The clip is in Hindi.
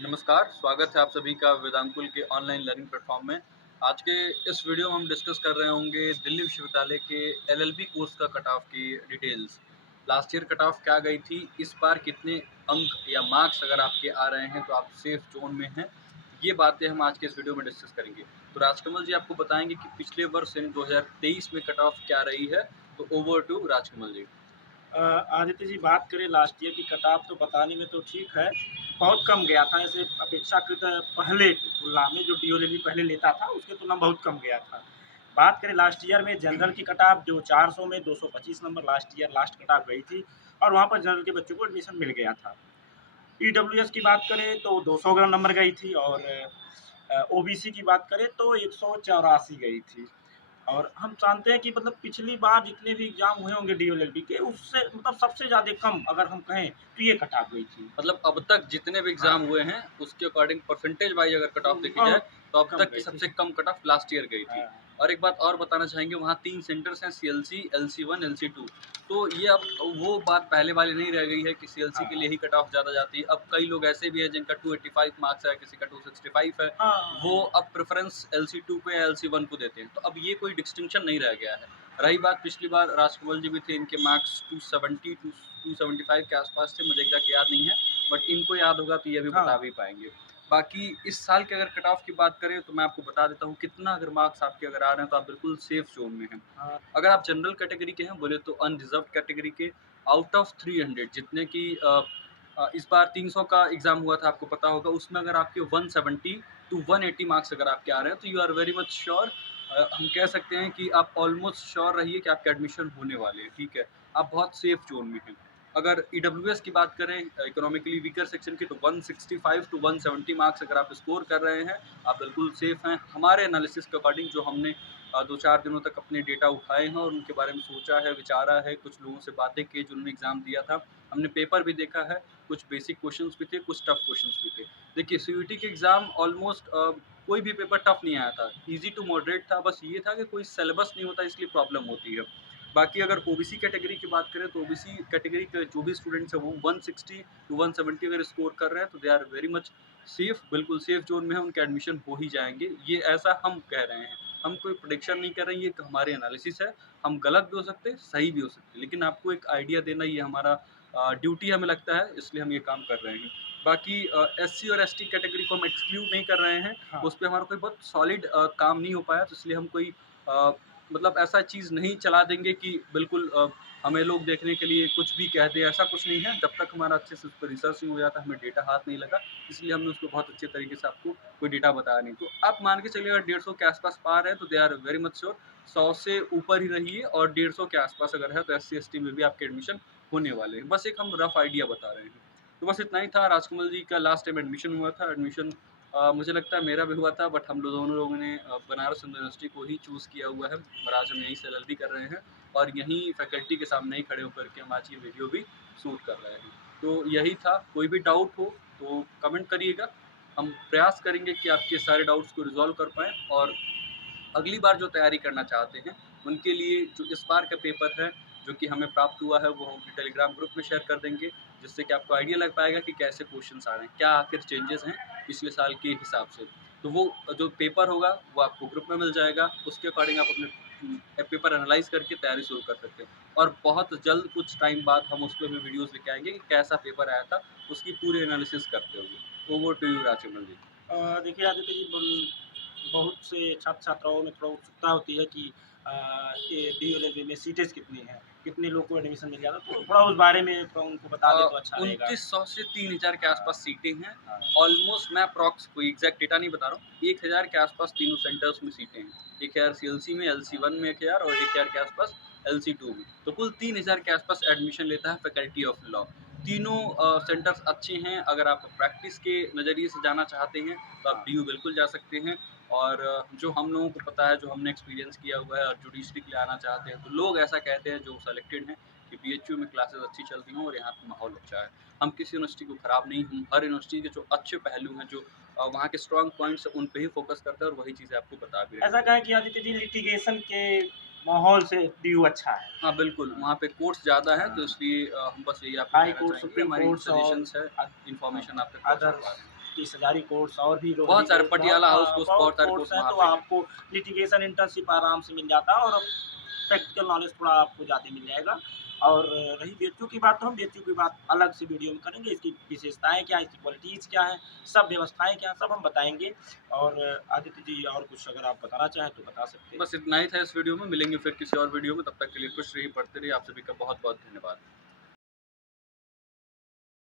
नमस्कार, स्वागत है आप सभी का वेदांकुल के ऑनलाइन लर्निंग प्लेटफ़ॉर्म में। आज के इस वीडियो में हम डिस्कस कर रहे होंगे दिल्ली विश्वविद्यालय के एलएलबी कोर्स का कट ऑफ की details. Last year cut off क्या गई थी, इस बार कितने अंक या मार्क्स अगर आपके आ रहे हैं तो आप सेफ ज़ोन में हैं, ये बातें हम आज के इस वीडियो में डिस्कस करेंगे। तो राजकमल जी आपको बताएँगे कि पिछले वर्ष यानी 2023 में कट ऑफ क्या रही है, तो ओवर टू राजकमल जी। आदित्य जी, बात करें लास्ट ईयर की कटाव तो बताने में तो ठीक है, बहुत कम गया था। ऐसे अपेक्षाकृत पहले की तुलना में जो डीओएलएलबी पहले लेता था उसके तुलना में बहुत कम गया था। बात करें लास्ट ईयर में जनरल की कटाव जो 400 में 225 नंबर लास्ट ईयर लास्ट कटाव गई थी और वहाँ पर जनरल के बच्चों को एडमिशन मिल गया था। ईडब्ल्यूएस की बात करें तो 200 नंबर गई थी और ओबीसी की बात करें तो 184 गई थी। और हम जानते हैं कि मतलब पिछली बार जितने भी एग्ज़ाम हुए होंगे डीएलएलबी के उससे मतलब सबसे ज़्यादा कम अगर हम कहें तो ये कट ऑफ गई थी। मतलब अब तक जितने भी हाँ, एग्ज़ाम हुए हैं, उसके अकॉर्डिंग परसेंटेज वाइज़ अगर कट तो ऑफ देखी जाए, बहुत तो अब कम तक की गई सबसे थी। कम कट ऑफ लास्ट ईयर गई थी। हाँ, और एक बात और बताना चाहेंगे, वहाँ 3 सेंटर्स हैं सीएलसी, एलसी1, एलसी2। तो ये अब वो बात पहले वाली नहीं रह गई है कि सीएलसी के हाँ, लिए ही कट ऑफ ज़्यादा जाती है। अब कई लोग ऐसे भी हैं जिनका 285 मार्क्स है, किसी का 265 है, वो हाँ, अब प्रेफ़रेंस एलसी2 पे या एलसी1 को देते हैं। तो अब ये कोई डिस्टिंक्शन नहीं रह गया है। रही बात पिछली बार राजकमल जी भी थे, इनके मार्क्स 270 टू 275 के आस-पास थे, मुझे एग्ज़ैक्ट याद नहीं है। बट इनको याद होगा तो ये भी बता हाँ, भी पाएँगे। बाकी इस साल के अगर कट ऑफ की बात करें तो मैं आपको बता देता हूँ कितना अगर मार्क्स आपके अगर आ रहे हैं तो आप बिल्कुल सेफ ज़ोन में हैं। हाँ, अगर आप जनरल कैटेगरी के हैं बोले तो अनरिज़र्व्ड कैटेगरी के आउट ऑफ 300 जितने कि इस बार 300 का एग्ज़ाम हुआ था आपको पता होगा, उसमें अगर आपके 170 टू 180 मार्क्स अगर आपके आ रहे हैं तो you are very much sure. हम कह सकते हैं कि आप ऑलमोस्ट श्योर रहिए कि आपके एडमिशन होने वाले हैं, ठीक है? आप बहुत सेफ ज़ोन में हैं। अगर ईडब्ल्यूएस की बात करें इकोनॉमिकली वीकर सेक्शन की, तो 165 टू 170 मार्क्स अगर आप स्कोर कर रहे हैं, आप बिल्कुल सेफ हैं। हमारे एनालिसिस के अकॉर्डिंग जो हमने 2-4 दिनों तक अपने डेटा उठाए हैं और उनके बारे में सोचा है, विचारा है, कुछ लोगों से बातें की जिन्होंने एग्ज़ाम दिया था। हमने पेपर भी देखा है, कुछ बेसिक क्वेश्चंस भी थे, कुछ टफ क्वेश्चंस भी थे। देखिए सीयूईटी के एग्ज़ाम ऑलमोस्ट कोई भी पेपर टफ नहीं आया था, ईज़ी टू मॉडरेट था, बस ये था कि कोई सिलेबस नहीं होता इसलिए प्रॉब्लम होती है। बाकी अगर ओबीसी कैटेगरी की बात करें तो ओबीसी कैटेगरी के जो भी स्टूडेंट्स हैं वो 160 टू 170 अगर स्कोर कर रहे हैं तो they are very much safe, बिल्कुल सेफ ज़ोन में है, उनके एडमिशन हो ही जाएँगे। ये ऐसा हम कह रहे हैं, हम कोई प्रेडिक्शन नहीं कर रहे हैं, ये एक हमारी एनालिसिस है। हम गलत भी हो सकते हैं, सही भी हो सकते हैं, लेकिन आपको एक आइडिया देना ये हमारा ड्यूटी हमें लगता है, इसलिए हम ये काम कर रहे हैं। बाकी एससी और एसटी कैटेगरी को हम एक्सक्लूड नहीं कर रहे हैं, हाँ, उस पे हमारा कोई बहुत सॉलिड काम नहीं हो पाया, तो इसलिए हम कोई मतलब ऐसा चीज़ नहीं चला देंगे कि बिल्कुल हमें लोग देखने के लिए कुछ भी कह दें, ऐसा कुछ नहीं है। जब तक हमारा अच्छे से उस पे रिसर्च नहीं हो जाता, हमें डेटा हाथ नहीं लगा, इसलिए हमने उसको बहुत अच्छे तरीके से आपको कोई डेटा बताया नहीं। तो आप मान के चलिए अगर 150 के आस-पास पार है, तो they are very much sure 100 से ऊपर ही रहिए और 150 के आस-पास अगर है, तो एससी-एसटी में भी आपके एडमिशन होने वाले हैं। बस एक हम रफ आइडिया बता रहे हैं। तो बस इतना ही था, राजकमल जी का लास्ट टाइम एडमिशन हुआ था। एडमिशन मुझे लगता है मेरा भी हुआ था, बट हम लोग दोनों लोगों ने बनारस हिंदू यूनिवर्सिटी को ही चूज़ किया हुआ है और आज हम यहीं से एलएलबी कर रहे हैं और यहीं फैकल्टी के सामने ही खड़े होकर के हम आज ये वीडियो भी शूट कर रहे हैं। तो यही था, कोई भी डाउट हो तो कमेंट करिएगा। हम प्रयास करेंगे कि आपके सारे डाउट्स को रिज़ॉल्व कर पाएँ और अगली बार जो तैयारी करना चाहते हैं, उनके लिए जो इस बार का पेपर है, जो कि हमें प्राप्त हुआ है, वो हम अपने टेलीग्राम ग्रुप में शेयर कर देंगे, जिससे कि आपको आइडिया लग पाएगा कि कैसे क्वेश्चन्स आ रहे हैं, क्या आखिर चेंजेस हैं पिछले साल के हिसाब से। तो वो जो पेपर होगा, वो आपको ग्रुप में मिल जाएगा, उसके अकॉर्डिंग आप अपने पेपर एनालाइज़ करके तैयारी शुरू कर सकते हैं। और बहुत जल्द कुछ टाइम बाद हम उस पे भी वीडियोज़ लेके आएँगे कि कैसा पेपर आया था, उसकी पूरी एनालिसिस करते हुए। ओवर टू यू राजकमल जी। देखिए आदित्य जी, बहुत से छात्र-छात्राओं में थोड़ा उत्सुकता होती है कि ये डीएलएड में सीटें कितनी हैं? कितने लोग को एडमिशन मिल जाता है? तो थोड़ा उस बारे में थोड़ा उनको बता दें तो अच्छा रहेगा। 2900 से 3000 के हाँ, आसपास सीटें हैं। हाँ, ऑलमोस्ट मैं अप्रॉक्स कोई एग्ज़ैक्ट डेटा नहीं बता रहा हूँ, 1000 के आसपास तीनों सेंटर्स में सीटें हैं। 1000 सीएलसी में, हाँ, एलसी1 में 1000 और 1000 के आसपास एलसी2 में। तो कुल 3000 के आसपास एडमिशन लेता है फैकल्टी ऑफ लॉ। तीनों सेंटर्स अच्छे हैं, अगर आप प्रैक्टिस के नज़रिए से जाना चाहते हैं, तो आप हाँ, डीयू बिल्कुल जा सकते हैं। और जो हम लोगों को पता है, जो हमने एक्सपीरियंस किया हुआ है और जुडिशरी के लिए आना चाहते हैं, तो लोग ऐसा कहते हैं जो सेलेक्टेड हैं कि बीएचयू में क्लासेस अच्छी चलती हों और यहाँ पे माहौल अच्छा है। हम किसी यूनिवर्सिटी को खराब नहीं, हम हर यूनिवर्सिटी के जो अच्छे पहलू हैं, जो वहाँ के स्ट्रॉन्ग पॉइंट्स हैं, उन पे ही फ़ोकस करते हैं और वही चीज़ें आपको बता भी रहे ऐसा हैं। कहें कि आदित्य जी लिटिगेशन के माहौल से डीयू अच्छा है। हाँ, बिल्कुल, हाँ, वहाँ पे कोर्स ज़्यादा हैं, तो हाँ। इसलिए हम बस यही आपको हाई कहना कोर्ट, चाहेंगे कि सुप्रीम हमारी कोर्ट्स और सजेशंस है, अ, हाँ, इन्फॉर्मेशन आप तक पहुँचा अदर पा रहे हैं। जस्टिस हजारी कोर्स और भी बहुत सारे कोर्स, पटियाला हाउस कोर्स, बहुत बहुत सारे कोर्स कोर्स हैं, वहाँ तो पे हैं। आपको लिटिगेशन इंटर्नशिप आराम से मिल जाता है और प्रैक्टिकल नॉलेज थोड़ा आपको ज़्यादा मिल जाएगा। और रही बीएचयू की बात, तो हम बीएचयू की बात अलग से वीडियो में करेंगे, इसकी विशेषताएँ क्या हैं, इसकी क्वालिटीज़ क्या हैं, सब व्यवस्थाएँ क्या हैं, सब हम बताएँगे। और आदित्य जी और कुछ अगर आप बताना चाहें तो बता सकते हैं। बस इतना ही था इस वीडियो में, मिलेंगे फिर किसी और वीडियो में, तब तक के लिए खुश रहिए, पढ़ते रहिए। आप सभी का बहुत-बहुत धन्यवाद।